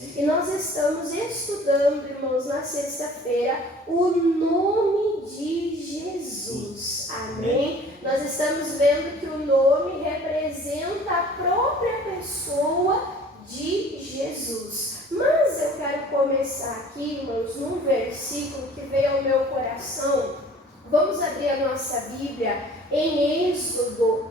E nós estamos estudando, irmãos, na sexta-feira, o nome de Jesus. Amém? Nós estamos vendo que o nome representa a própria pessoa de Jesus. Mas eu quero começar aqui, irmãos, num versículo que veio ao meu coração. Vamos abrir a nossa Bíblia em Êxodo,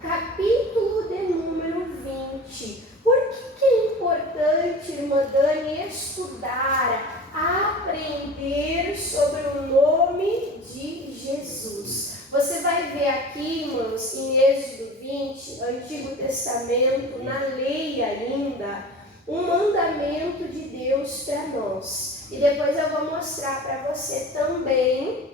capítulo de número 20. Por que é importante, irmã Dani, estudar, aprender sobre o nome de Jesus? Você vai ver aqui, irmãos, em Êxodo 20, Antigo Testamento, na lei ainda, um mandamento de Deus para nós. E depois eu vou mostrar para você também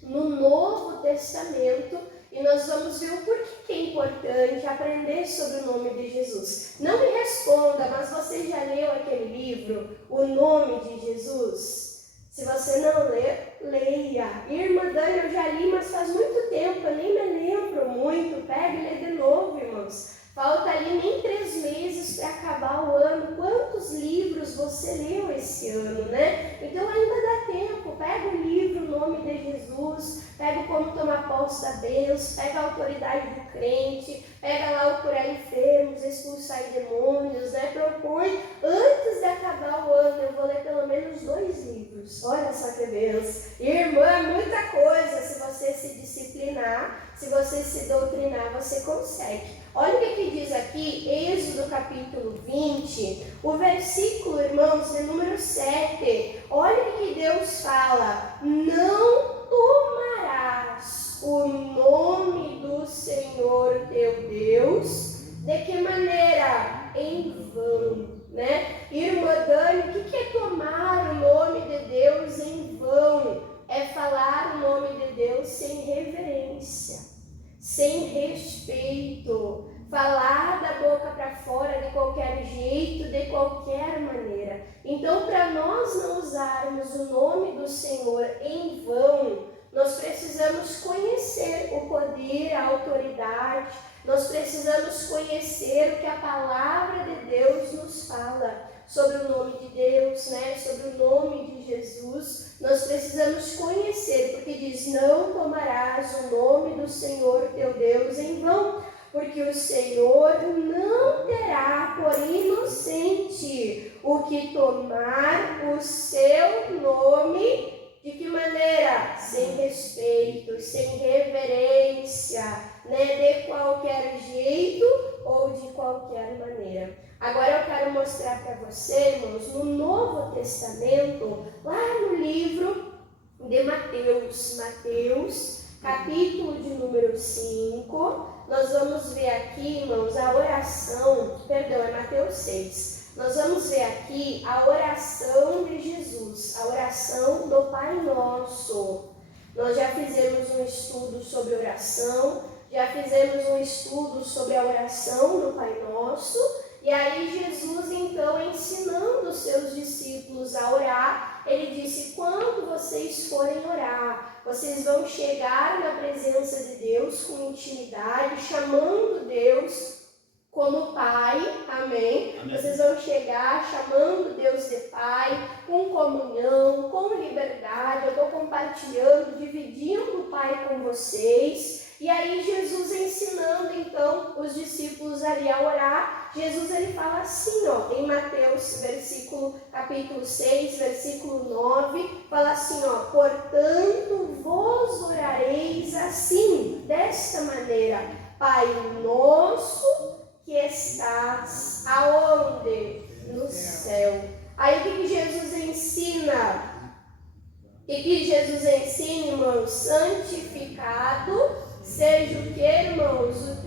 no Novo Testamento, e nós vamos ver o porquê que é importante aprender sobre o nome de Jesus. Não me responda, mas você já leu aquele livro, O Nome de Jesus? Se você não ler, leia. Irmã Dani, eu já li, mas faz muito tempo, eu nem me lembro muito. Pega e lê de novo, irmãos. Falta ali nem 3 meses para acabar o ano. Quantos livros você leu esse ano, né? Então ainda dá tempo. Pega o livro, o nome de Jesus, pega o como tomar posse da bênção, pega a autoridade do crente, pega lá o curar enfermos, expulsar demônios, né? Propõe, antes de acabar o ano, eu vou ler pelo menos 2 livros. Olha só que bênção. Irmã, é muita coisa. Se você se disciplinar, se você se doutrinar, você consegue. Olha o que diz aqui, Êxodo capítulo 20, o versículo, irmãos, de número 7. Olha o que Deus fala: não tomarás o nome do Senhor teu Deus. De que maneira? Em vão, né? Irmã Dani, o que é tomar o nome de Deus em vão? É falar o nome de Deus sem reverência, sem respeito, falar da boca para fora de qualquer jeito, de qualquer maneira. Então, para nós não usarmos o nome do Senhor em vão, nós precisamos conhecer o poder, a autoridade, nós precisamos conhecer o que a palavra de Deus nos fala sobre o nome de Deus, né? Sobre o nome de Jesus. Nós precisamos conhecer, porque diz: não tomarás o nome do Senhor teu Deus em vão, porque o Senhor não terá por inocente o que tomar o seu nome. De que maneira? Sem respeito, sem reverência, né? De qualquer jeito ou de qualquer maneira. Agora eu quero mostrar para você, irmãos, no Novo Testamento, lá no livro de Mateus, capítulo de número 5, nós vamos ver aqui, irmãos, a oração, é Mateus 6. Nós vamos ver aqui a oração de Jesus, a oração do Pai Nosso. Nós já fizemos um estudo sobre oração, já fizemos um estudo sobre a oração do Pai Nosso, e aí Jesus, então, ensinando os seus discípulos a orar, ele disse: quando vocês forem orar, vocês vão chegar na presença de Deus com intimidade, chamando Deus como Pai, amém? Vocês vão chegar chamando Deus de Pai, com comunhão, com liberdade. Eu estou compartilhando, dividindo o Pai com vocês. E aí Jesus ensinando então os discípulos ali a orar. Jesus ele fala assim, ó, em Mateus capítulo 6, versículo 9, fala assim, ó: portanto vos orareis assim, desta maneira: Pai nosso que estás aonde? No céu. Aí o que Jesus ensina? O que Jesus ensina, irmãos? Santificado seja o que, irmãos? O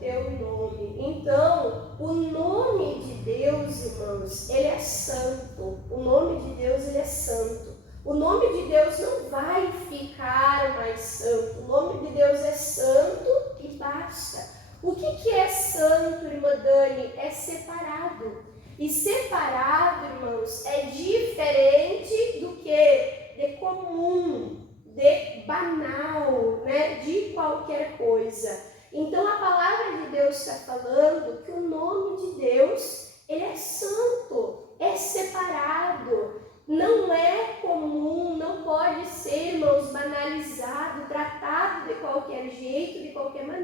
teu nome. Então, o nome de Deus, irmãos, ele é santo. O nome de Deus, ele é santo. O nome de Deus não vai ficar mais santo. O nome de Deus é santo e basta. O que é santo, irmã Dani? É separado. E separado, irmãos, é diferente do que? De comum, de banal, né? De qualquer coisa. Então a palavra de Deus está falando que o nome de Deus,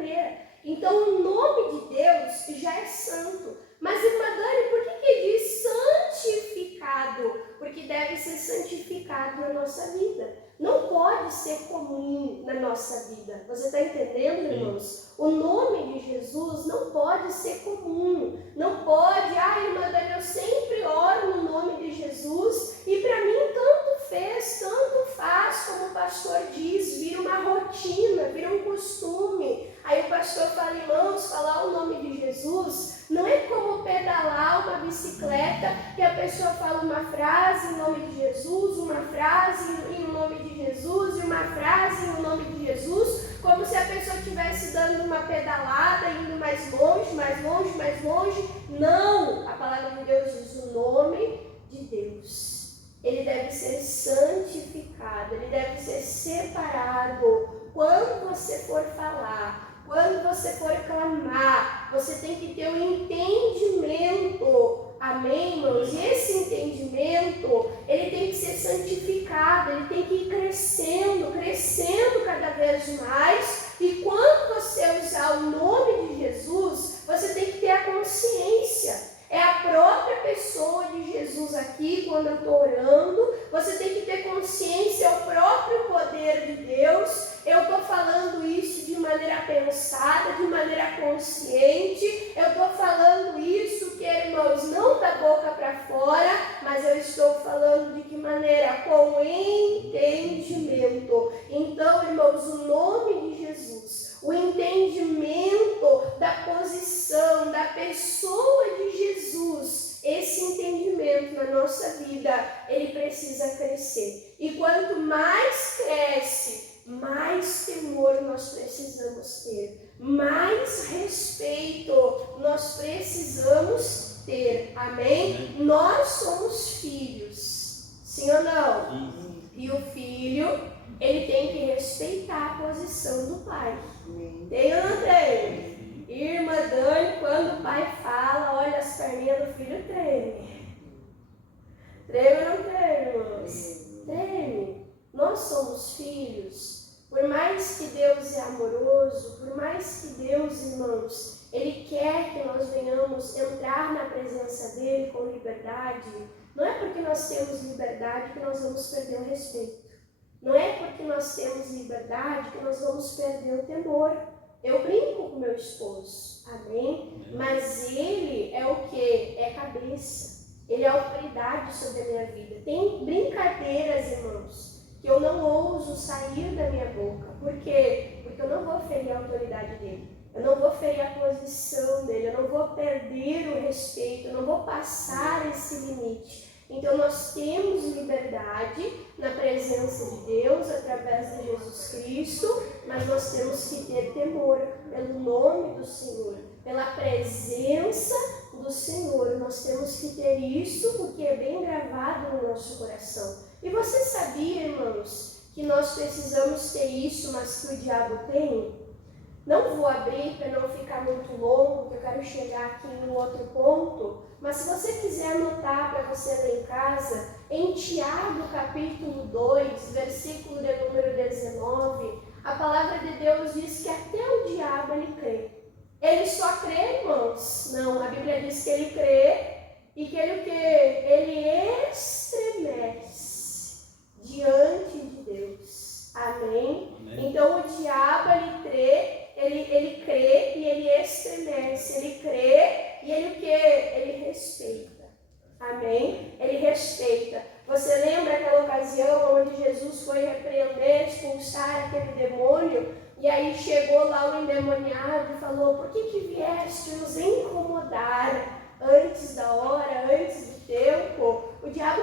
maneira. Então, o nome de Deus já é santo. Mas, irmã Dani, por que diz santificado? Porque deve ser santificado na nossa vida. Não pode ser comum na nossa vida. Você está entendendo, irmãos? O nome de Jesus não pode ser comum. Não pode, irmã Dani, eu sempre oro no nome de Jesus e para mim tanto fez, tanto faz, como o pastor diz, vira uma rotina, vira um costume. Aí o pastor fala, irmãos, falar o nome de Jesus não é como pedalar uma bicicleta que a pessoa fala uma frase em nome de Jesus, uma frase em nome de Jesus e uma frase em nome de Jesus, como se a pessoa estivesse dando uma pedalada, indo mais longe, mais longe, mais longe. Não! A palavra de Deus diz o nome de Deus. Ele deve ser santificado, ele deve ser separado. Quando você for falar, quando você for clamar, você tem que ter um entendimento. Amém, irmãos? E esse entendimento, ele tem que ser santificado, ele tem que ir crescendo, crescendo cada vez mais. E quando você usar o nome de Jesus, você tem que ter a consciência. É a própria pessoa de Jesus aqui, quando eu estou orando. Você tem que ter consciência, é o próprio poder de Deus. Eu estou falando isso de maneira pensada, de maneira consciente. Eu estou falando isso, irmãos, não da boca para fora, mas eu estou falando de que maneira? Com entendimento. Então, irmãos, o nome de Jesus, o entendimento da posição, da pessoa de Jesus, esse entendimento na nossa vida, ele precisa crescer. E quanto mais cresce, mais temor nós precisamos ter, mais respeito nós precisamos ter. Amém? Nós somos filhos, sim ou não? Sim. E o filho, ele tem que respeitar a posição do pai. Tem ou não tem? Irmã Dani, quando o pai fala, olha, as perninhas do filho tremem. Treme ou não treme, irmãos? Treme. Nós somos filhos. Por mais que Deus é amoroso, por mais que Deus, irmãos, Ele quer que nós venhamos entrar na presença dEle com liberdade, não é porque nós temos liberdade que nós vamos perder o respeito. Não é porque nós temos liberdade que nós vamos perder o temor. Eu brinco com meu esposo, amém? Mas ele é o quê? É cabeça. Ele é autoridade sobre a minha vida. Tem brincadeiras, irmãos, que eu não ouso sair da minha boca. Por quê? Porque eu não vou ferir a autoridade dele. Eu não vou ferir a posição dele. Eu não vou perder o respeito. Eu não vou passar esse limite. Então nós temos liberdade na presença de Deus através de Jesus Cristo, mas nós temos que ter temor pelo nome do Senhor, pela presença do Senhor. Nós temos que ter isso porque é bem gravado no nosso coração. E você sabia, irmãos, que nós precisamos ter isso, mas que o diabo tem? Não vou abrir para não ficar muito longo, porque eu quero chegar aqui em um outro ponto. Mas se você quiser anotar para você ler em casa, em Tiago capítulo 2, versículo de número 19, a palavra de Deus diz que até o diabo ele crê. Ele só crê, irmãos? Não, a Bíblia diz que ele crê e que ele o quê? Ele estremece diante de Deus. Amém? Amém. Então o diabo ele crê e ele estremece. Ele crê e ele o quê? Ele respeita. Amém? Ele respeita. Você lembra aquela ocasião onde Jesus foi repreender, expulsar aquele demônio? E aí chegou lá o endemoniado e falou: por que vieste nos incomodar antes da hora, antes do tempo? O diabo,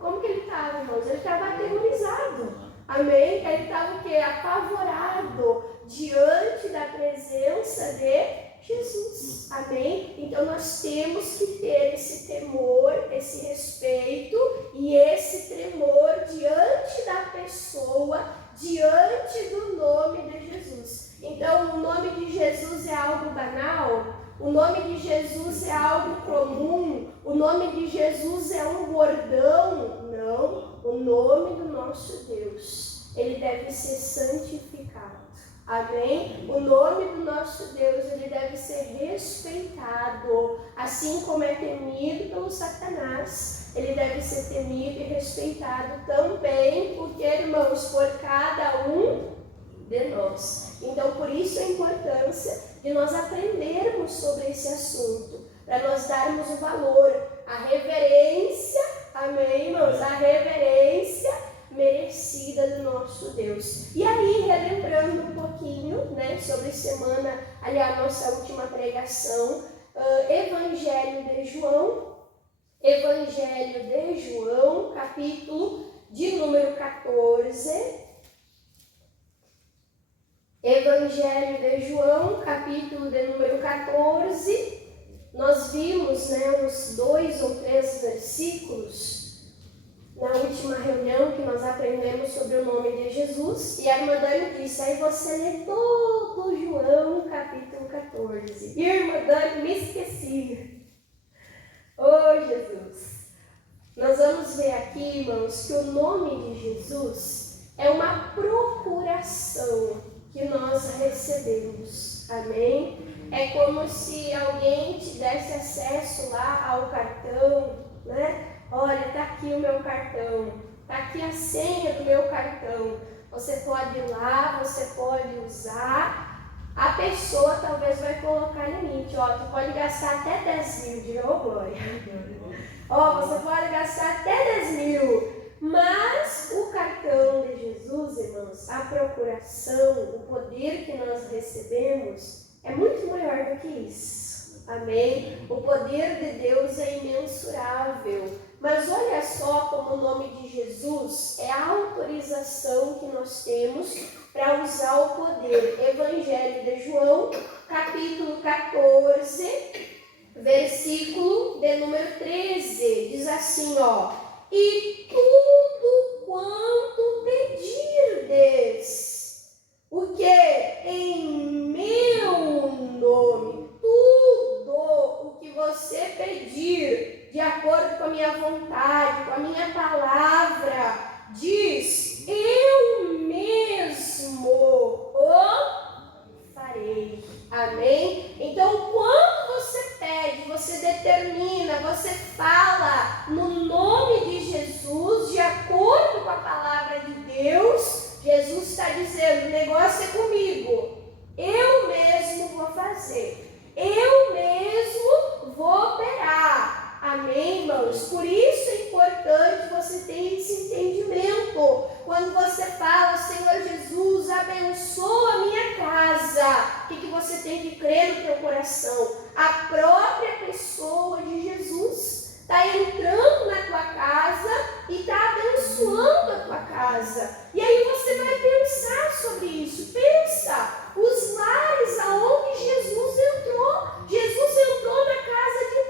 como que ele estava, irmãos? Ele estava aterrorizado. Amém? Ele estava o quê? Apavorado diante da presença de Jesus. Amém? Então nós temos que ter esse temor, esse respeito e esse tremor diante da pessoa, diante do nome de Jesus. Então o nome de Jesus é algo banal? O nome de Jesus é algo comum? O nome de Jesus é um bordão? Não. O nome do nosso Deus, ele deve ser santificado. Amém? O nome do nosso Deus, ele deve ser respeitado, assim como é temido pelo Satanás. Ele deve ser temido e respeitado também, porque, irmãos, por cada um de nós. Então, por isso a importância de nós aprendermos sobre esse assunto, para nós darmos o valor, a reverência, amém, irmãos? A reverência merecida do nosso Deus. E aí, relembrando um pouquinho, né, sobre semana, aliás, nossa última pregação, Evangelho de João, capítulo de número 14. Evangelho de João, capítulo de número 14. Nós vimos, né, uns 2 ou 3 versículos na última reunião que nós aprendemos sobre o nome de Jesus, e a irmã Dani disse, aí você lê todo João capítulo 14. E a irmã Dani, me esqueci. Oh, Jesus! Nós vamos ver aqui, irmãos, que o nome de Jesus é uma procuração que nós recebemos. Amém? É como se alguém te desse acesso lá ao cartão, né? Olha, está aqui o meu cartão, está aqui a senha do meu cartão. Você pode ir lá, você pode usar. A pessoa talvez vai colocar limite. Ó, tu pode gastar até 10 mil, diga, ô glória. Ó, você pode gastar até 10 mil. Mas o cartão de Jesus, irmãos, a procuração, o poder que nós recebemos é muito maior do que isso. Amém? O poder de Deus é imensurável. Mas olha só como o nome de Jesus é a autorização que nós temos para usar o poder. Evangelho de João, capítulo 14, versículo de número 13. Diz assim, ó. E tudo quanto pedirdes, o que? Em meu nome, tudo o que você pedir, de acordo com a minha vontade, com a minha palavra, diz, eu mesmo o farei. Amém? Então, quando você pede, você determina, você fala no nome de Jesus, de acordo com a palavra de Deus, Jesus está dizendo, o negócio é comigo. Eu mesmo vou fazer. Eu mesmo vou operar. Amém, irmãos? Por isso é importante você ter esse entendimento. Quando você fala, Senhor Jesus, abençoa a minha casa, o que você tem que crer no teu coração? A própria pessoa de Jesus está entrando na tua casa e está abençoando a tua casa. E aí você vai pensar sobre isso. Pensa, os lares aonde Jesus entrou. Jesus entrou na casa de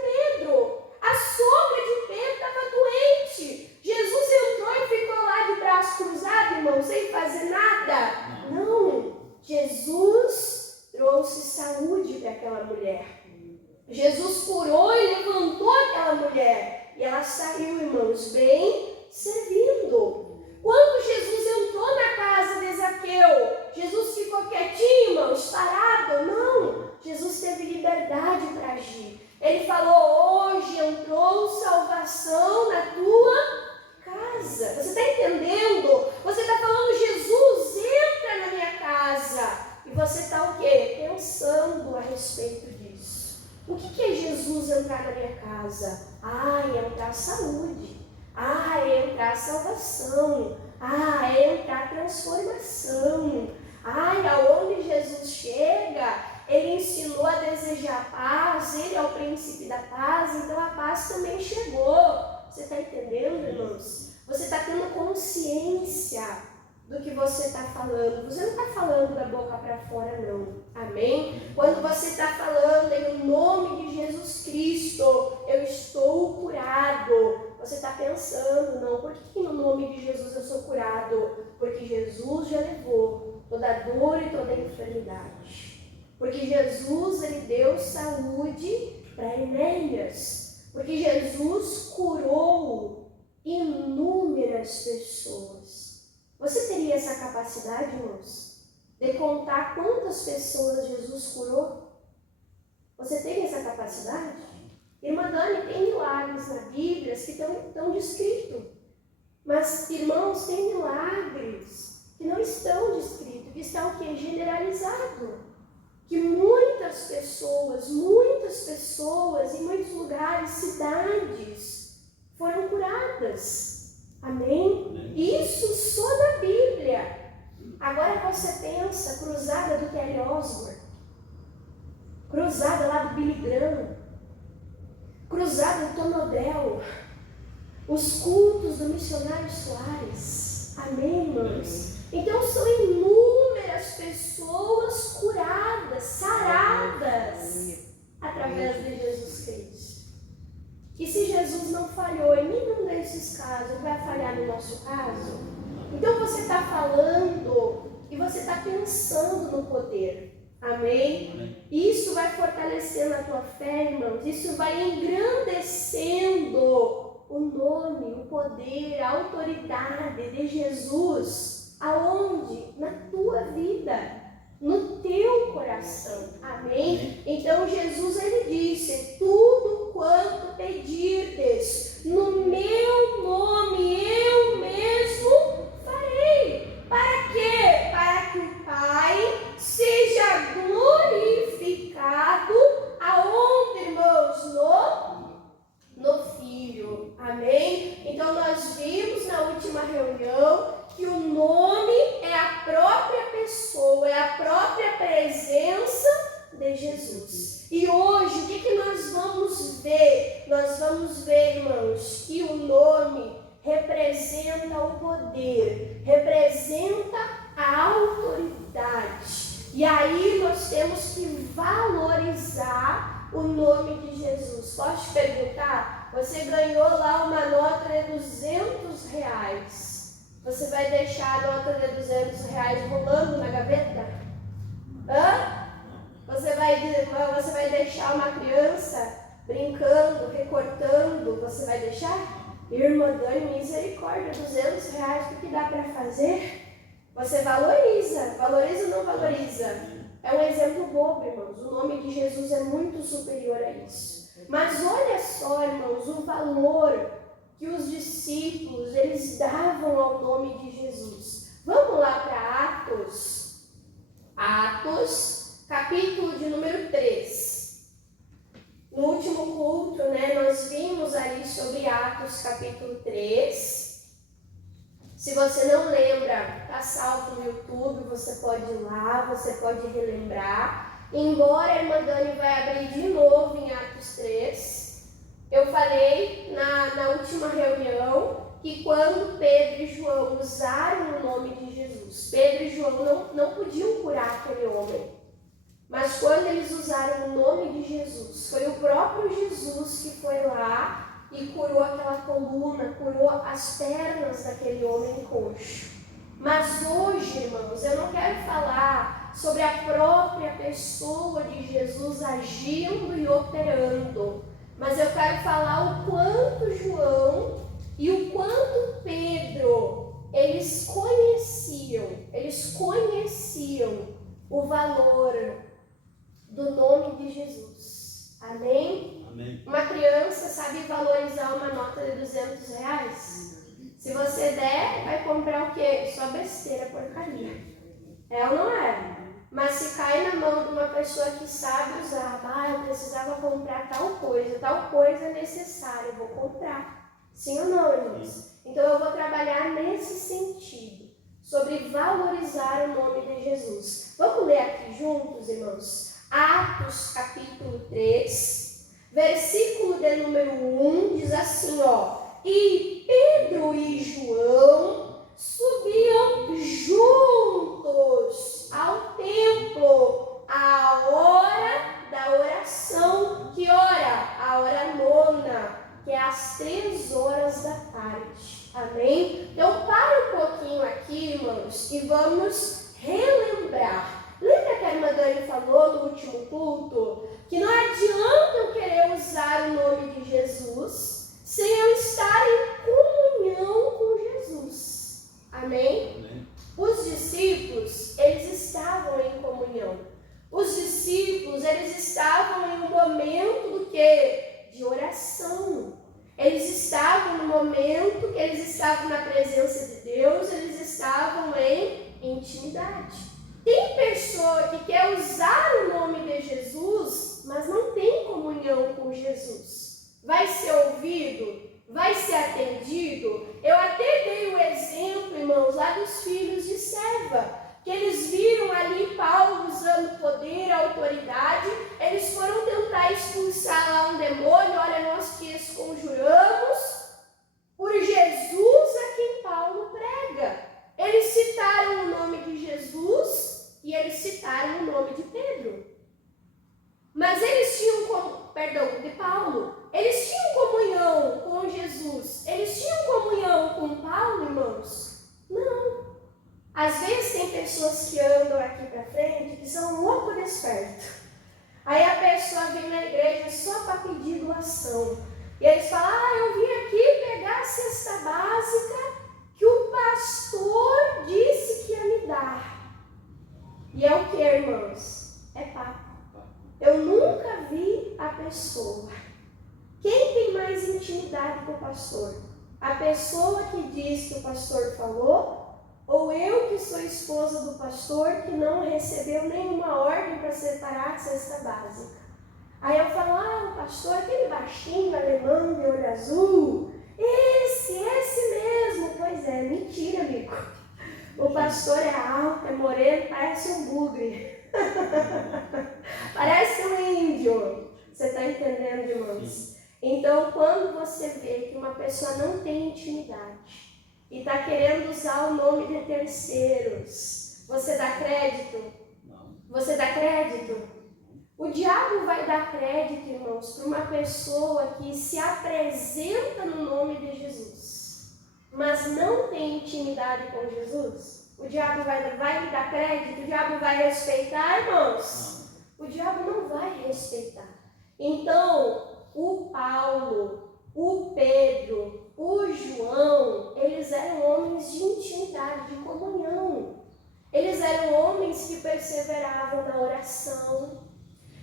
Pedro. A sogra de Pedro estava doente. Jesus entrou e ficou lá de braço cruzado, irmão, sem fazer nada. Não. Jesus trouxe saúde para aquela mulher. Jesus curou e levantou aquela mulher. E ela saiu, irmãos, bem servindo. Quando Jesus entrou na casa de Zaqueu, Jesus ficou quietinho, irmãos, parado? Não. Jesus teve liberdade para agir. Ele falou, hoje entrou salvação na tua casa. Você está entendendo? Você está falando, Jesus, entra na minha casa. E você está o quê? Pensando a respeito disso. O que é Jesus entrar na minha casa? É entrar saúde. É entrar salvação. É entrar transformação. Aonde Jesus chega, Ele ensinou a desejar paz, Ele é o príncipe da paz, então a paz também chegou. Você está entendendo, irmãos? Você está tendo consciência do que você está falando. Você não está falando da boca para fora, não. Amém? Quando você está falando em nome de Jesus Cristo, eu estou curado. Você está pensando, não, por que no nome de Jesus eu sou curado? Porque Jesus já levou toda a dor e toda a enfermidade. Porque Jesus, Ele deu saúde para Enéas. Porque Jesus curou inúmeras pessoas. Você teria essa capacidade, irmãos? de contar quantas pessoas Jesus curou? Você tem essa capacidade? Irmã Dani, tem milagres na Bíblia que estão descritos. Mas, irmãos, tem milagres que não estão descritos, que estão o quê? Generalizado. Que muitas pessoas em muitos lugares, cidades, foram curadas. Amém? Isso só da Bíblia. Agora você pensa, cruzada do Kelly Osbourne, cruzada lá do Billy Graham, cruzada do Tom Odell, os cultos do missionário Soares. Amém, irmãos? Então são inúmeras pessoas curadas, saradas, através de Jesus Cristo. E se Jesus não falhou em nenhum desses casos, vai falhar no nosso caso? Então você está falando e você está pensando no poder. Amém? Isso vai fortalecendo a tua fé, irmãos. Isso vai engrandecendo o nome, o poder, a autoridade de Jesus. Aonde? Na tua vida, no teu coração. Amém? Então Jesus, ele disse: tudo quanto pedirdes no meu nome, eu mesmo farei. Para quê? Para que o Pai seja glorificado aonde, irmãos? No Filho. Amém? Então nós vimos na última reunião que o nome é a própria pessoa, é a própria presença de Jesus. E hoje, o que nós vamos ver? Nós vamos ver, irmãos, que o nome representa o poder, representa a autoridade. E aí nós temos que valorizar o nome de Jesus. Posso te perguntar? Você ganhou lá uma nota de R$200. Você vai deixar a nota de R$200 rolando na gaveta? Você vai deixar uma criança brincando, recortando? Você vai deixar? Irmã Dani, misericórdia, R$200, o que dá para fazer? Você valoriza ou não valoriza? É um exemplo bobo, irmãos. O nome de Jesus é muito superior a isso. Mas olha só, irmãos, o valor que os discípulos, eles davam ao nome de Jesus. Vamos lá para Atos, capítulo de número 3. No último culto, nós vimos ali sobre Atos, capítulo 3. Se você não lembra, está salvo no YouTube, você pode ir lá, você pode relembrar. Embora a irmã Dani vai abrir de novo em Atos 3. Eu falei na última reunião que quando Pedro e João usaram o nome de Jesus, Pedro e João não podiam curar aquele homem. Mas quando eles usaram o nome de Jesus, foi o próprio Jesus que foi lá e curou aquela coluna, curou as pernas daquele homem coxo. Mas hoje, irmãos, eu não quero falar sobre a própria pessoa de Jesus agindo e operando, mas eu quero falar o quanto João e o quanto Pedro, eles conheciam o valor do nome de Jesus. Amém? Amém. Uma criança sabe valorizar uma nota de R$200? Se você der, vai comprar o quê? Só besteira, porcaria. É ou não é? Mas se cai na mão de uma pessoa que sabe usar, eu precisava comprar tal coisa é necessária, eu vou comprar. Sim ou não, irmãos? Então eu vou trabalhar nesse sentido, sobre valorizar o nome de Jesus. Vamos ler aqui juntos, irmãos? Atos, capítulo 3, versículo de número 1, diz assim, e Pedro e João subiam juntos ao templo à hora da oração. Que hora? A hora nona, que é às 3 da tarde. Amém? Então, para um pouquinho aqui, irmãos, e vamos relembrar. Lembra que a irmã Dani falou no último culto que não adianta eu querer usar o nome de Jesus sem eu estar em comunhão com Jesus. Amém? Amém. Os discípulos, eles estavam estavam na presença de Deus, eles estavam em intimidade. Tem pessoa que quer usar o nome de Jesus, mas não tem comunhão com Jesus. Vai ser ouvido? Vai ser atendido? Eu até dei o exemplo, irmãos, lá dos filhos de Seva, que eles viram ali Paulo usando poder, autoridade, eles foram tentar expulsar lá um demônio. Olha, nós que conjuramos por Jesus a quem Paulo prega. Eles citaram o nome de Jesus e eles citaram o nome de Pedro. Mas eles tinham, de Paulo, eles tinham comunhão com Jesus. Eles tinham comunhão com Paulo, irmãos? Não. Às vezes tem pessoas que andam aqui para frente que são louco desperto. Aí a pessoa vem na igreja só para pedir doação. E eles falam, eu vim aqui pegar a cesta básica que o pastor disse que ia me dar. E é o que, irmãos? É papo. Eu nunca vi a pessoa. Quem tem mais intimidade com o pastor? A pessoa que diz que o pastor falou? Ou eu que sou esposa do pastor que não recebeu nenhuma ordem para separar a cesta básica? Aí eu falo, o pastor, aquele baixinho, alemão, de olho azul, esse mesmo. Pois é, mentira, amigo. O pastor é alto, é moreno, parece um bugre. Parece um índio. Você está entendendo, irmãos? Então, quando você vê que uma pessoa não tem intimidade e está querendo usar o nome de terceiros, você dá crédito? Não. Você dá crédito? O diabo vai dar crédito, irmãos, para uma pessoa que se apresenta no nome de Jesus, mas não tem intimidade com Jesus. O diabo vai lhe dar crédito? O diabo vai respeitar, irmãos? O diabo não vai respeitar. Então, o Paulo, o Pedro, o João, eles eram homens de intimidade, de comunhão. Eles eram homens que perseveravam na oração.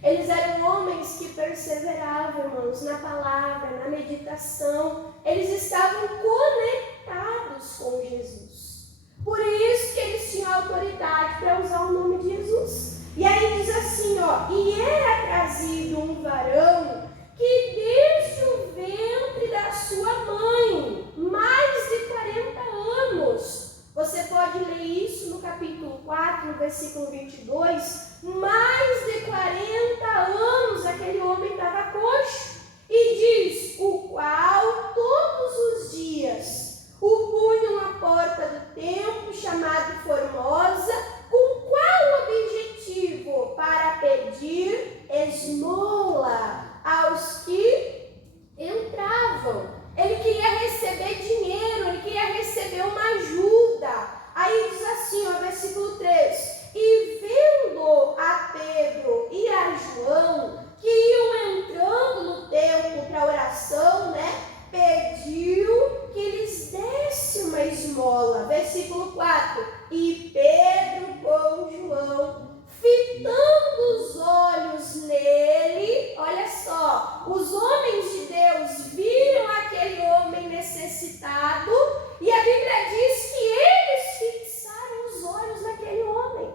Eles eram homens que perseveravam, irmãos, na palavra, na meditação. Eles estavam conectados com Jesus. Por isso que eles tinham autoridade para usar o nome de Jesus. E aí diz assim, e era trazido um varão que desde o ventre da sua mãe, mais de 40 anos. Você pode ler isso no capítulo 4, no versículo 22. Mais de 40 anos aquele homem estava coxo. E diz, o qual todos os dias o punham à porta do templo, chamado Formosa, com qual objetivo? Para pedir esmola aos que entravam. Ele queria receber dinheiro, ele queria receber uma ajuda. Aí diz assim, versículo 3, e vendo a Pedro e a João, que iam entrando no templo para oração, pediu que lhes desse uma esmola. Versículo 4, e Pedro com João, fitando os olhos nele, olha só, os homens de Deus viram aquele homem necessitado, e a Bíblia diz que eles fixaram os olhos naquele homem.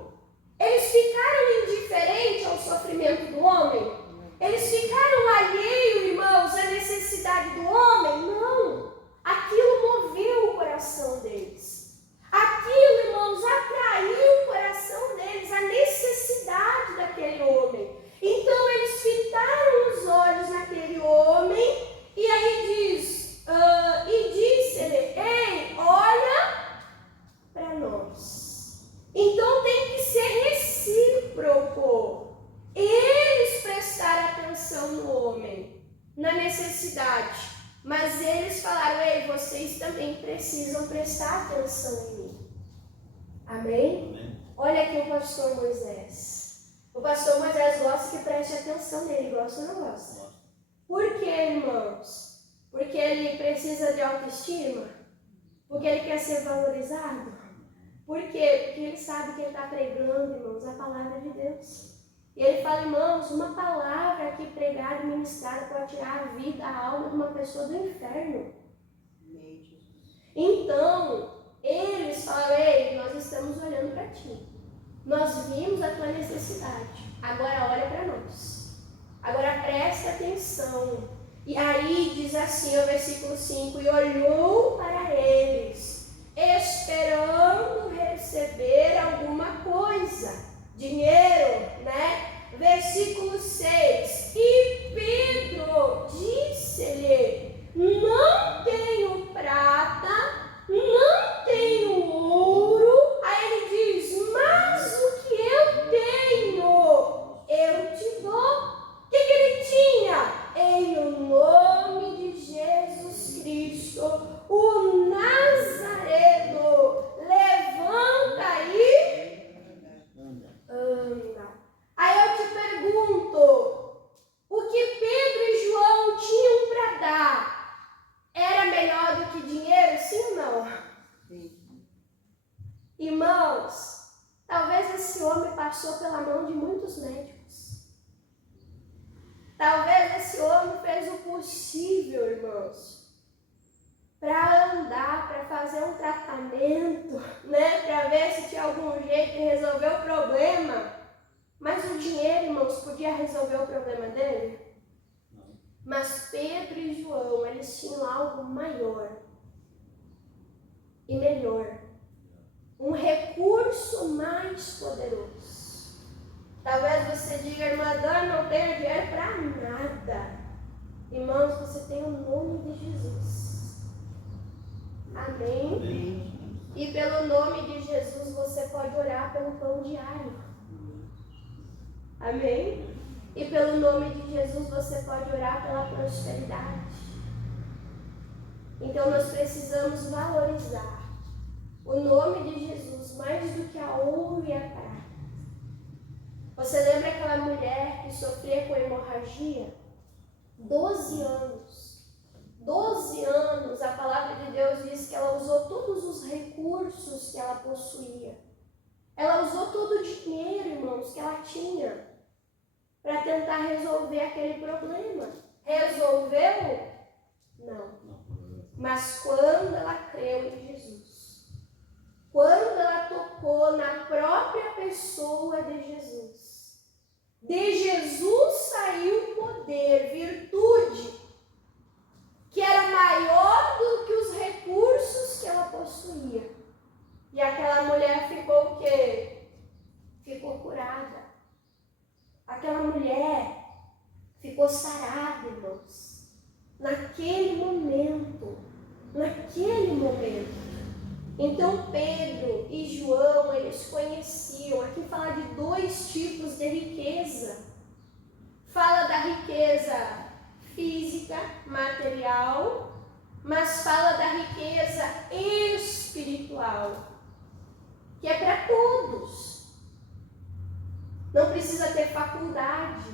Eles ficaram indiferentes ao sofrimento do homem? Eles ficaram alheios, irmãos, à necessidade do homem? Não. Aquilo moveu o coração deles. Aquilo, irmãos, atraiu o coração deles, a necessidade daquele homem. Então, eles fitaram os olhos naquele homem, e aí diz, e disse-lhe, ei, olha para nós. Então, tem que ser recíproco. Eles prestaram atenção no homem, na necessidade, mas eles falaram, ei, vocês também precisam prestar atenção em mim. Amém? Amém. Olha aqui o pastor Moisés. O pastor Moisés gosta que preste atenção nele, gosta ou não gosta? Por quê, irmãos? Porque ele precisa de autoestima? Porque ele quer ser valorizado? Por quê? Porque ele sabe que ele está pregando, irmãos, a palavra de Deus. E ele fala, irmãos, uma palavra aqui pregada e ministrada pode tirar a vida, a alma de uma pessoa do inferno. Então, eles falaram: ei, nós estamos olhando para ti. Nós vimos a tua necessidade. Agora olha para nós. Agora presta atenção. E aí diz assim o versículo 5: e olhou para eles, esperando receber alguma coisa. Dinheiro, né? Versículo 6: e Pedro disse-lhe: não tenho prata, não tenho ouro. Aí ele diz: mas o que eu tenho, eu te dou. O que ele tinha? Em o nome de Jesus Cristo, o Nazareno, levanta e anda. Aí eu te pergunto, o que Pedro e João tinham para dar era melhor do que dinheiro, sim ou não? Sim. Irmãos, talvez esse homem passou pela mão de muitos médicos. Talvez esse homem fez o possível, irmãos, para andar, para fazer um tratamento, né? Para ver se tinha algum jeito de resolver o problema. Mas o dinheiro, irmãos, podia resolver o problema dele? Não. Mas Pedro e João, eles tinham algo maior e melhor. Um recurso mais poderoso. Talvez você diga: irmã Dani, não tenho dinheiro para nada. Irmãos, você tem o nome de Jesus. Amém? Amém? E pelo nome de Jesus você pode orar pelo pão diário. Amém? E pelo nome de Jesus você pode orar pela prosperidade. Então nós precisamos valorizar o nome de Jesus mais do que a ouro e a prata. Você lembra aquela mulher que sofria com hemorragia? 12 anos. 12 anos, a palavra de Deus diz que ela usou todos os recursos que ela possuía. Ela usou todo o dinheiro, irmãos, que ela tinha para tentar resolver aquele problema. Resolveu? Não. Mas quando ela creu em Jesus, quando ela tocou na própria pessoa de Jesus saiu poder, virtude, que era maior do que os recursos que ela possuía. E aquela mulher ficou o quê? Ficou curada. Aquela mulher ficou sarada, irmãos. Naquele momento. Então Pedro e João, eles conheciam. Aqui fala de dois tipos de riqueza. Fala da riqueza física, material, mas fala da riqueza espiritual, que é para todos. Não precisa ter faculdade,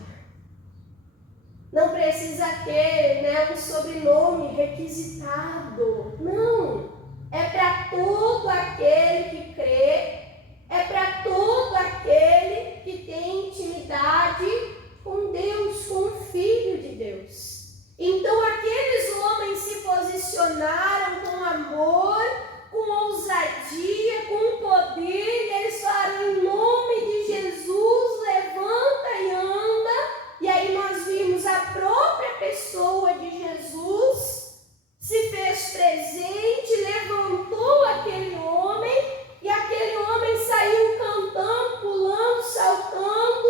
não precisa ter, um sobrenome requisitado. Não, é para todo aquele que crê, é para todo aquele que tem intimidade com Deus, com o Filho de Deus. Então aqueles homens se posicionaram com amor, com ousadia, com poder, e eles falaram: em nome de Jesus, levanta e anda. E aí nós vimos a própria pessoa de Jesus se fez presente, levantou aquele homem, e aquele homem saiu cantando, pulando, saltando,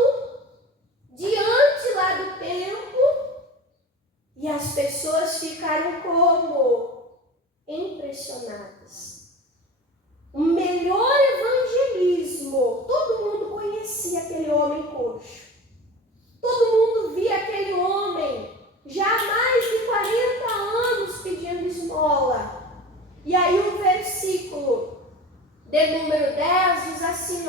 diante lá do templo, e as pessoas ficaram como? Impressionadas. O melhor evangelismo, todo mundo conhecia aquele homem coxo. Todo mundo via aquele homem já há mais de 40 anos pedindo esmola. E aí o versículo de número 10 diz assim,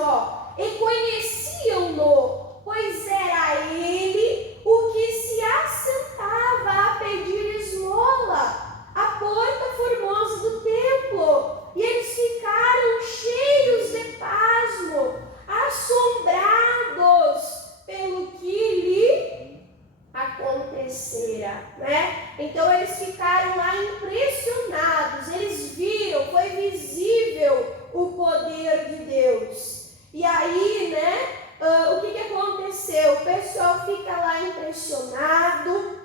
e conheciam-no, pois era ele o que se assentava a pedir esmola à porta formosa do templo. E eles ficaram cheios de pasmo, assombrados pelo que lhe acontecera, né? Então eles ficaram lá impressionados, eles viram o poder de Deus. E aí, né, o que aconteceu? O pessoal fica lá impressionado,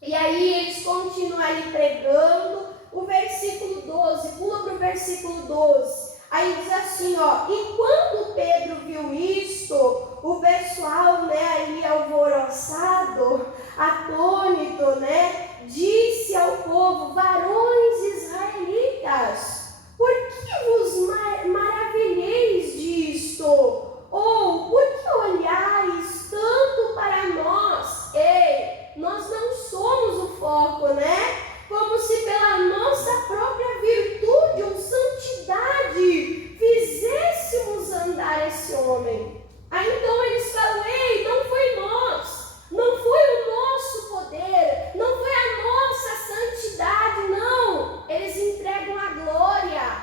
e aí eles continuam ali pregando. O versículo 12, pula para o versículo 12. Aí diz assim, ó, e quando Pedro viu isto, o pessoal, né, ali alvoroçado, atônito, né, disse ao povo, varões israelitas, por que vos maravilheis disto? Ou por que olhais tanto para nós? Ei, nós não somos o foco, né? Como se pela nossa própria virtude ou santidade fizéssemos andar esse homem. Aí então eles falam, ei, não foi nós, não foi o nosso poder, não foi a nossa santidade, não. Eles entregam a glória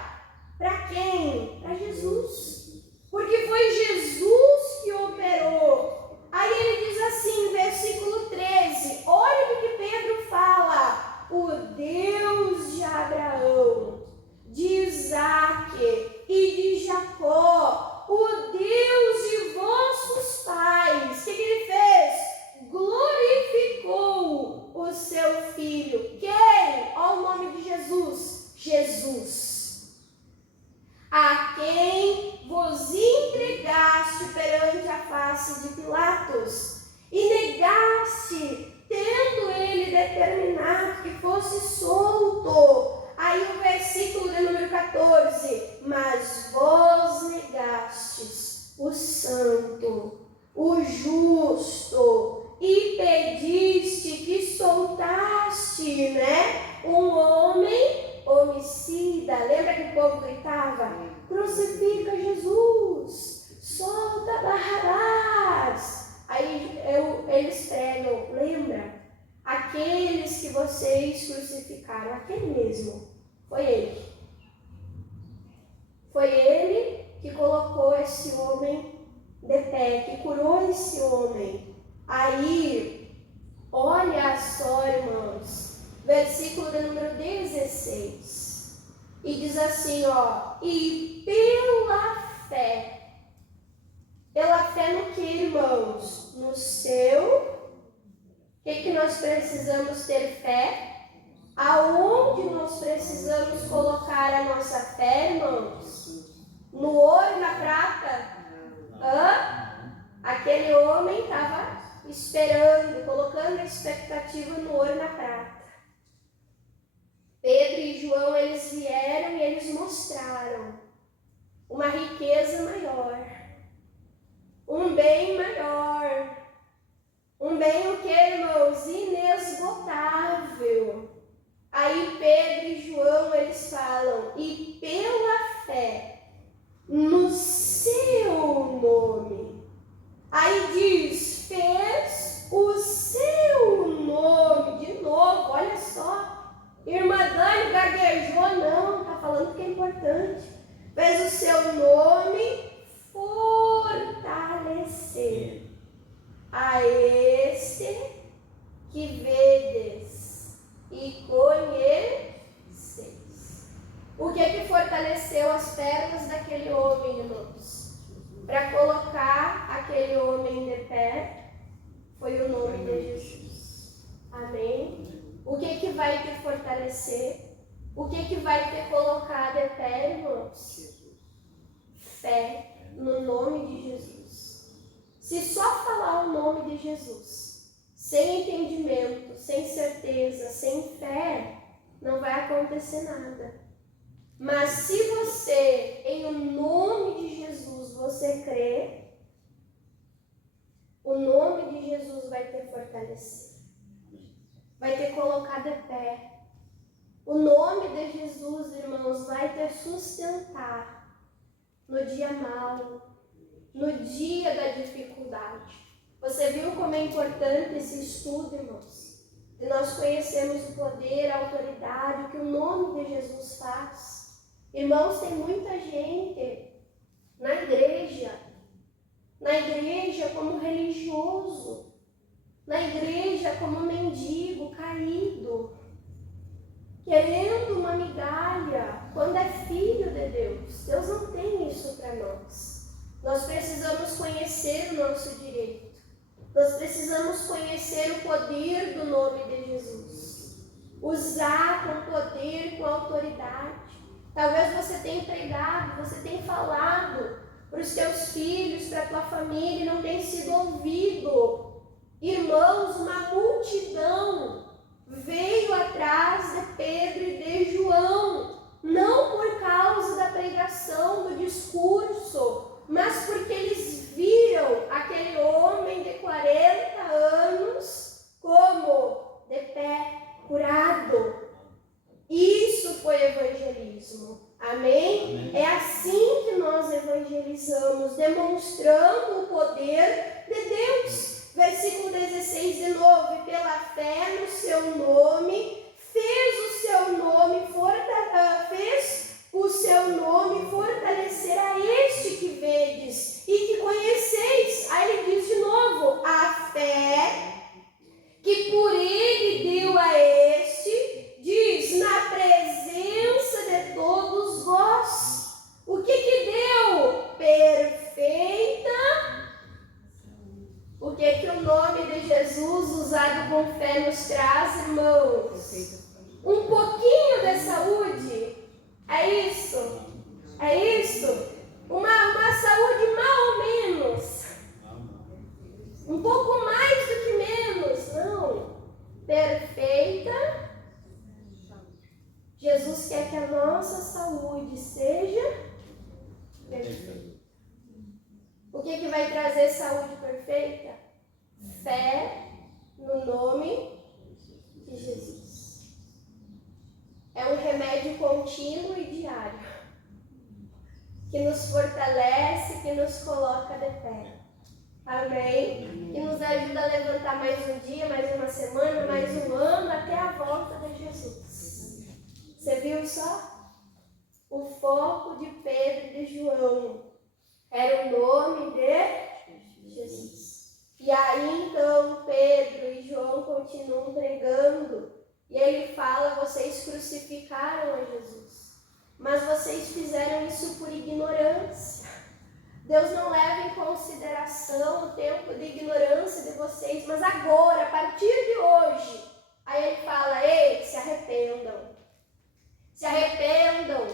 para quem? Para Jesus. Porque foi Jesus que operou. Aí ele diz assim, versículo 13, olha o que Pedro fala. O Deus de Abraão, de Isaque e de Jacó, o Deus de vossos pais, o que ele fez? Glorificou o seu Filho. Quem? Olha o nome de Jesus. Jesus. A quem vos entregaste perante a face de Pilatos e negaste, tendo ele determinado que fosse solto. Aí o versículo de número 14, mas vós negastes o santo, o justo, e pediste que soltaste, né, um homem homicida. Lembra que o povo gritava? Crucifica Jesus, solta Barrabás. Aí eles pregam, lembra? Aqueles que vocês crucificaram, aquele mesmo, foi ele. Foi ele que colocou esse homem de pé, que curou esse homem. Aí, olha só, irmãos, versículo de número 16. E diz assim, ó, e pela fé no que, irmãos? No seu. O que nós precisamos ter fé? Aonde nós precisamos colocar a nossa fé, irmãos? No ouro e na prata? Aquele homem estava esperando, colocando a expectativa no ouro e na prata. Pedro e João, eles vieram e eles mostraram uma riqueza maior, um bem maior, um bem o que, irmãos? Inesgotável. Aí Pedro e João, eles falam, e pela fé no seu nome. Aí diz, fez o seu nome. De novo, olha só. Irmã Dani gaguejou, não, está falando que é importante. Fez o seu nome fortalecer a este que vedes e conheceis. O que fortaleceu as pernas daquele homem, irmãos? Para colocar aquele homem de pé, foi o nome de Jesus. Amém? O que vai te fortalecer? O que vai te colocar de pé, irmãos? Fé no nome de Jesus. Se só falar o nome de Jesus, sem entendimento, sem certeza, sem fé, não vai acontecer nada. Mas se você, em o nome de Jesus, você crê, o nome de Jesus vai te fortalecer. Vai te colocar de pé. O nome de Jesus, irmãos, vai te sustentar no dia mau, no dia da dificuldade. Você viu como é importante esse estudo, irmãos? De nós conhecermos o poder, a autoridade, o que o nome de Jesus faz. Irmãos, tem muita gente na igreja como religioso, na igreja como mendigo, caído, querendo uma migalha, quando é filho de Deus. Deus não tem isso para nós. Nós precisamos conhecer o nosso direito. Nós precisamos conhecer o poder do nome de Jesus. Usar com poder, com autoridade. Talvez você tenha pregado, você tenha falado para os teus filhos, para a tua família, e não tenha sido ouvido. Irmãos, uma multidão veio atrás de Pedro e de João, não por causa da pregação, do discurso, mas porque eles viram aquele homem de 40 anos como de pé, curado. Isso foi evangelismo. Amém? É assim que nós evangelizamos, demonstrando o poder de Deus. Versículo 16 de novo: e pela fé no seu nome, fez o seu nome fortalecer a este que vedes e que conheceis. Aí ele diz de novo: a fé que por ele deu a este, diz, na presença de todos vós. O que deu? Perfeita. O que o nome de Jesus usado com fé nos traz, irmãos? Um pouquinho de saúde. É isso? É isso? Uma saúde mal ou menos. Um pouco mais do que menos. Não. Perfeita. Jesus quer que a nossa saúde seja perfeita. O que vai trazer saúde perfeita? Fé no nome de Jesus. É um remédio contínuo e diário, que nos fortalece, que nos coloca de pé. Amém? Que nos ajuda a levantar mais um dia, mais uma semana, mais um ano, até a volta de Jesus. Você viu só? O foco de Pedro e de João era o nome de Jesus. E aí então Pedro e João continuam pregando. E ele fala: vocês crucificaram a Jesus, mas vocês fizeram isso por ignorância. Deus não leva em consideração o tempo de ignorância de vocês, mas agora, a partir de hoje, aí ele fala: ei, se arrependam. Se arrependam,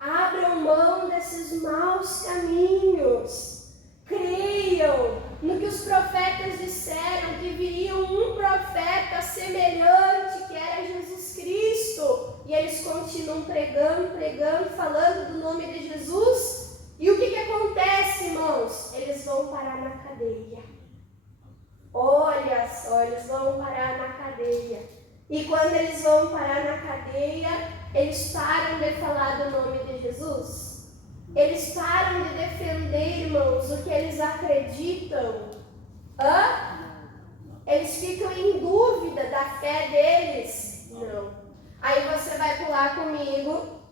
abram mão desses maus caminhos, creiam no que os profetas disseram, que viria um profeta semelhante, que era Jesus Cristo. E eles continuam pregando, falando do nome de Jesus. E o que acontece, irmãos? Eles vão parar na cadeia. Olha só, eles vão parar na cadeia. E quando eles vão parar na cadeia, eles param de falar do nome de Jesus. Eles param de defender, irmãos, o que eles acreditam. Eles ficam em dúvida da fé deles? Não. Aí você vai pular comigo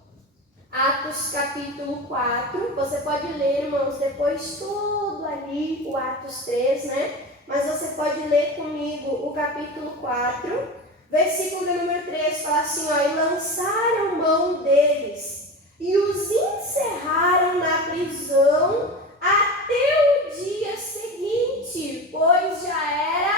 Atos capítulo 4. Você pode ler, irmãos, depois todo ali o Atos 3, né? Mas você pode ler comigo o capítulo 4, versículo número 3, fala assim, ó: e lançaram mão deles e os encerraram na prisão até o dia seguinte, pois já era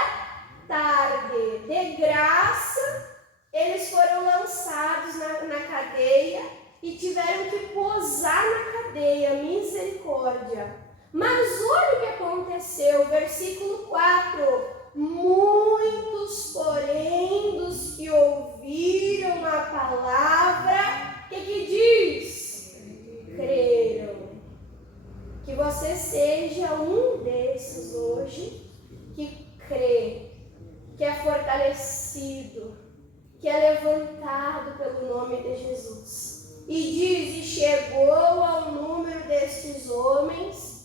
tarde. De graça, eles foram lançados na cadeia e tiveram que posar na cadeia, misericórdia. Mas olha o que aconteceu, versículo 4: muitos, porém, dos que ouviram a palavra, o que diz? Creram. Que você seja um desses hoje que crê, que é fortalecido, que é levantado pelo nome de Jesus. E diz: e chegou ao número destes homens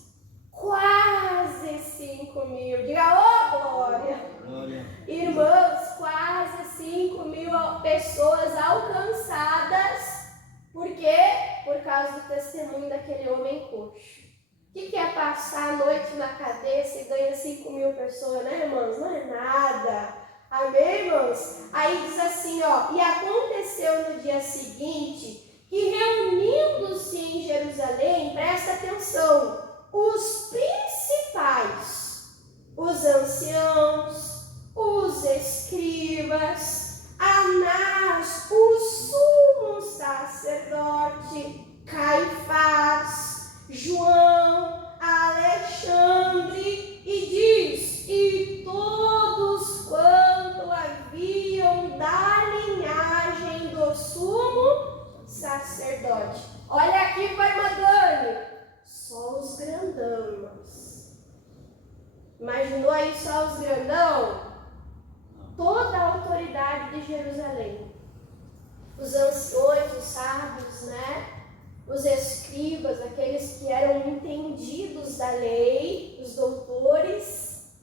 quase 5.000. Diga, ô glória! Irmãos, quase 5.000 pessoas alcançadas. Por quê? Por causa do testemunho daquele homem coxo. O que é passar a noite na cadeia se ganha 5.000 pessoas, né, irmãos? Não é nada. Amém, irmãos? Aí diz assim, ó: e aconteceu no dia seguinte que reuniram aí só os grandão? Toda a autoridade de Jerusalém. Os anciões, os sábios, né? Os escribas, aqueles que eram entendidos da lei, os doutores,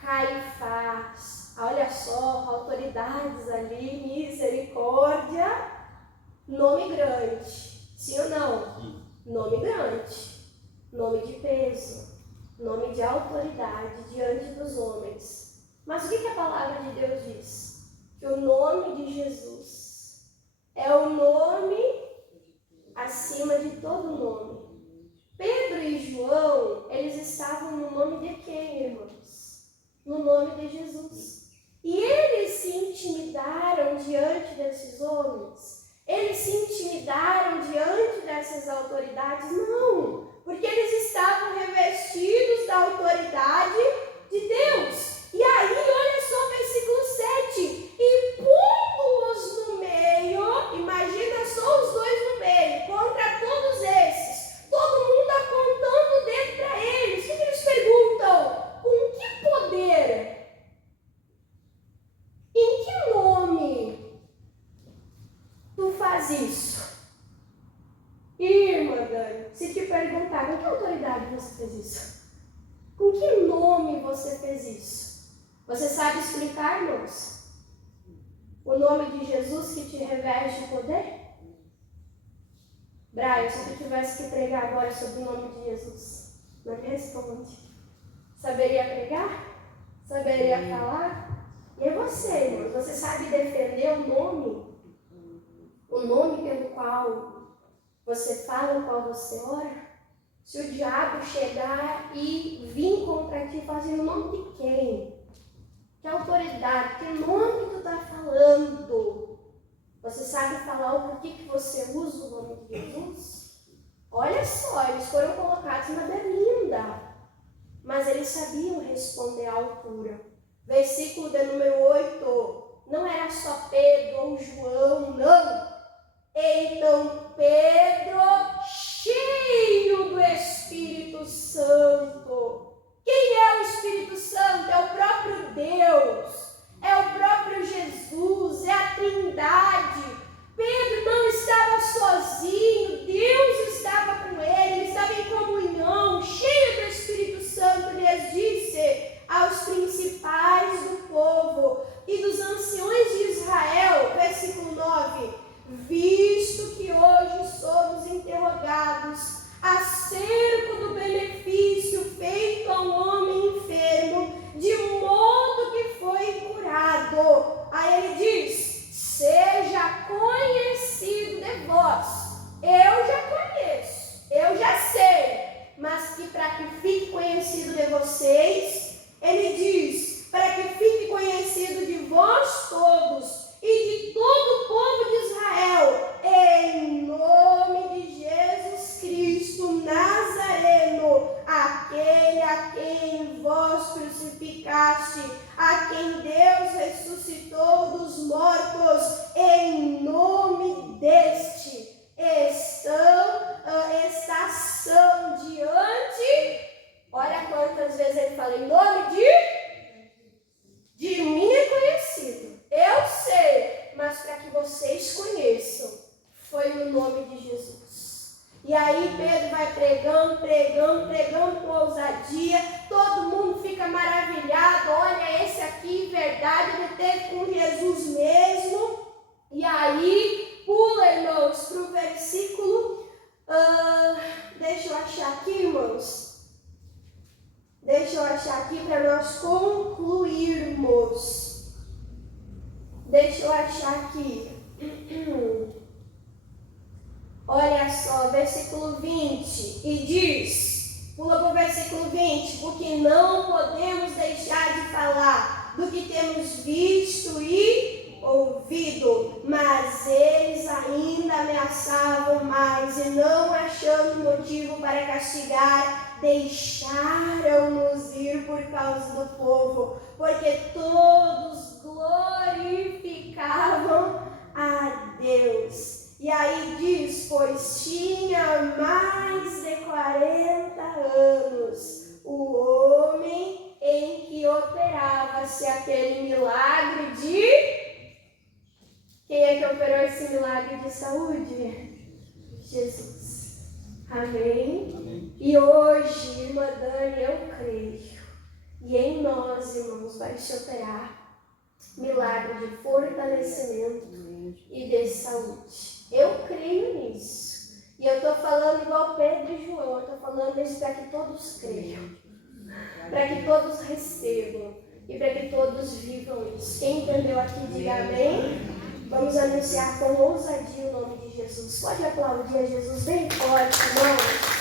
Caifás, olha só, autoridades ali, misericórdia, nome grande, sim ou não? Sim. Nome grande, nome de peso, nome de autoridade diante dos homens. Mas o que a palavra de Deus diz? Que o nome de Jesus é o nome acima de todo nome. Pedro e João, eles estavam no nome de quem, irmãos? No nome de Jesus. E eles se intimidaram diante desses homens? Eles se intimidaram diante dessas autoridades? Não, porque eles estavam revestidos da autoridade de Deus. E aí, olha só o versículo 7. E pondo-os no meio, imagina só os dois no meio, contra todos esses, todo mundo apontando o dedo para eles. O que eles perguntam? Com que poder? Em que nome tu faz isso? Irmã Dani, se te perguntar, com que autoridade você fez isso? Com que nome você fez isso? Você sabe explicar, irmãos? O nome de Jesus que te reveste de poder? Brian, se tu tivesse que pregar agora sobre o nome de Jesus, não me responde. Saberia pregar? Saberia falar? E é você, irmãos, você sabe defender o nome? O nome pelo qual você fala, o qual você ora? Se o diabo chegar e vir contra ti, fazendo o nome de quem? Que autoridade, que nome tu está falando? Você sabe falar o porquê que você usa o nome de Jesus? Olha só, eles foram colocados na berlinda, mas eles sabiam responder à altura. Versículo de número 8, não era só Pedro ou João, não. Então Pedro, cheio do Espírito Santo. Quem é o Espírito Santo? É o próprio Deus, é o próprio Jesus, é a Trindade. Pedro não estava sozinho, Deus estava com ele estava em comunhão, cheio do Espírito Santo. Lhes disse aos principais do povo e dos anciões de Israel, versículo 9: visto que hoje somos interrogados acerca do benefício feito ao homem enfermo, de modo que foi curado. Aí ele diz: seja conhecido de vós. Eu já conheço, eu já sei, mas que para que fique conhecido de vocês, ele diz, para que fique conhecido de vós todos e de todo o povo de Israel, em nome de Jesus Cristo Nazareno, aquele a quem vós crucificaste, a quem Deus ressuscitou dos mortos, em nome deste estação diante. Olha quantas vezes ele fala em nome de mim é conhecido. Eu sei, mas para que vocês conheçam, foi no nome de Jesus. E aí Pedro vai pregando com ousadia, todo mundo fica maravilhado. Olha, esse aqui, verdade, ele teve com Jesus mesmo. E aí, pula, irmãos, para o versículo, deixa eu achar aqui, irmãos. Deixa eu achar aqui para nós concluirmos. Deixa eu achar aqui. Olha só, versículo 20. E diz, pula para o versículo 20, porque não podemos deixar de falar do que temos visto e ouvido. Mas eles ainda ameaçavam mais e, não achando motivo para castigar, deixaram-nos ir por causa do povo, porque todos glorificavam a Deus. E aí diz, pois tinha mais de 40 anos o homem em que operava-se aquele milagre de... Quem é que operou esse milagre de saúde? Jesus. Amém? Amém. E hoje, irmã Dani, eu creio, e em nós, irmãos, vai se operar milagre de fortalecimento e de saúde. Eu creio nisso. E eu estou falando igual Pedro e João, eu estou falando isso para que todos creiam, para que todos recebam e para que todos vivam isso. Quem entendeu aqui, diga amém. Vamos anunciar com ousadia o nome de Jesus. Pode aplaudir a Jesus bem forte, irmãos.